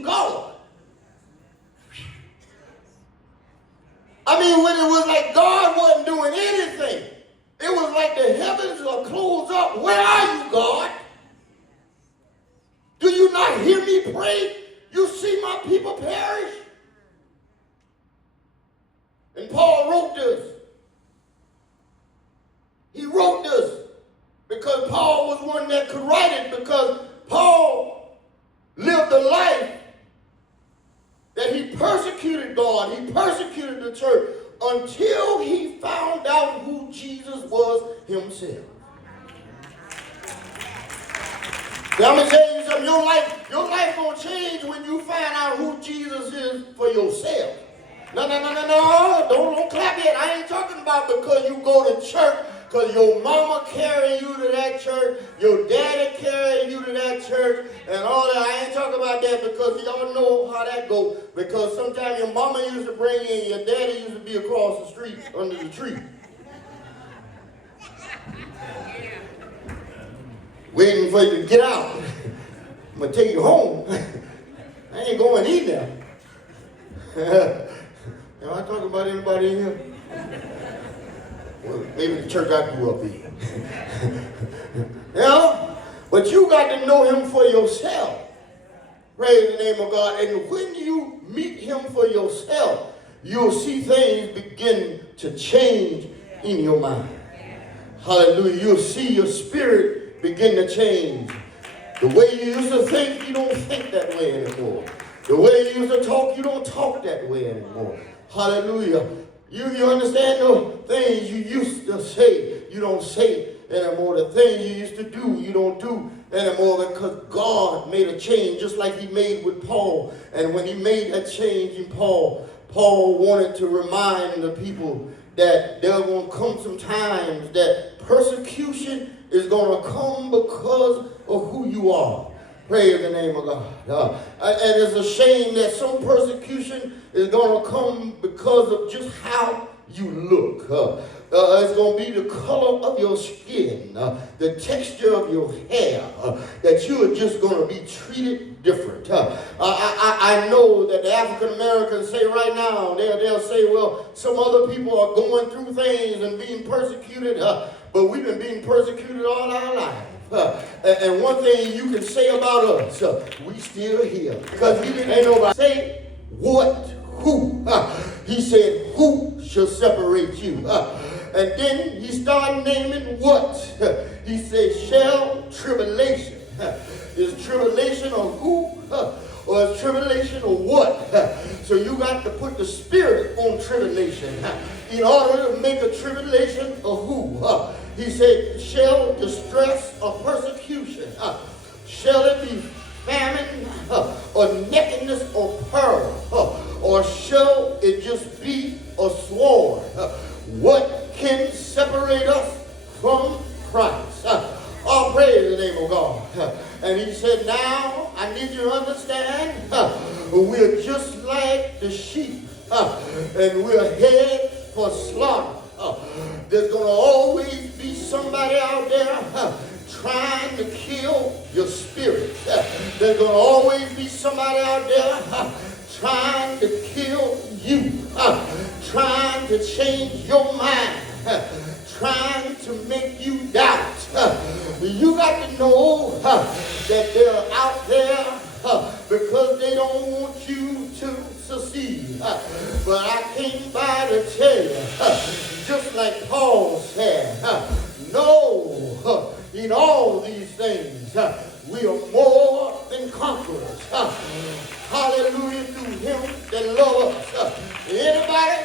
mean God. I mean, when it was like God wasn't doing anything, it was like the heavens are closed up. Where are you, God? Do you not hear me pray? You see my people perish? And Paul wrote this. He wrote this because Paul was one that could write it, because Paul lived a life that he persecuted God, he persecuted the church until he found out who Jesus was himself. Now, I'm going to tell you something, your life going to change when you find out who Jesus is for yourself. No, don't clap yet. I ain't talking about because you go to church, because your mama carrying you to that church, your daddy carrying you to that church, and all that. I ain't talking about that because y'all know how that goes. Because sometimes your mama used to bring you and your daddy used to be across the street under the tree. Waiting for you to get out. I'm going to take you home. I ain't going either. Am I talking about anybody in here? Well, maybe the church I grew up in. You know? But you got to know him for yourself. Praise the name of God. And when you meet him for yourself, you'll see things begin to change in your mind. Hallelujah. You'll see your spirit begin to change. The way you used to think, you don't think that way anymore. The way you used to talk, you don't talk that way anymore. Hallelujah. You understand the things you used to say, you don't say anymore. The things you used to do, you don't do anymore, because God made a change just like he made with Paul. And when he made that change in Paul, Paul wanted to remind the people that there are going to come some times that persecution is going to come because of who you are. Praise the name of God. And it's a shame that some persecution is going to come because of just how you look. It's going to be the color of your skin, the texture of your hair, that you are just going to be treated different. I know that the African Americans say right now, they'll say, well, some other people are going through things and being persecuted, but we've been being persecuted all our lives. And one thing you can say about us, we still here. Because he didn't, ain't nobody say what, who. He said, who shall separate you? And then he started naming what. He said, shall tribulation. Is tribulation of who? Or is tribulation of what? So you got to put the spirit on tribulation in order to make a tribulation of who? He said, shall distress or persecution, shall it be famine or nakedness or peril, or shall it just be a sword? What can separate us from Christ? All praise the name of God. And he said, now I need you to understand, we're just like the sheep, and we're headed for slaughter. There's going to always be somebody out there trying to kill your spirit. There's going to always be somebody out there trying to kill you, trying to change your mind, trying to make you doubt. You got to know that they're out there because they don't want you to succeed. But I came by to tell you, just like Paul said, no, in all these things, we are more than conquerors. Hallelujah, through him that loves us. Anybody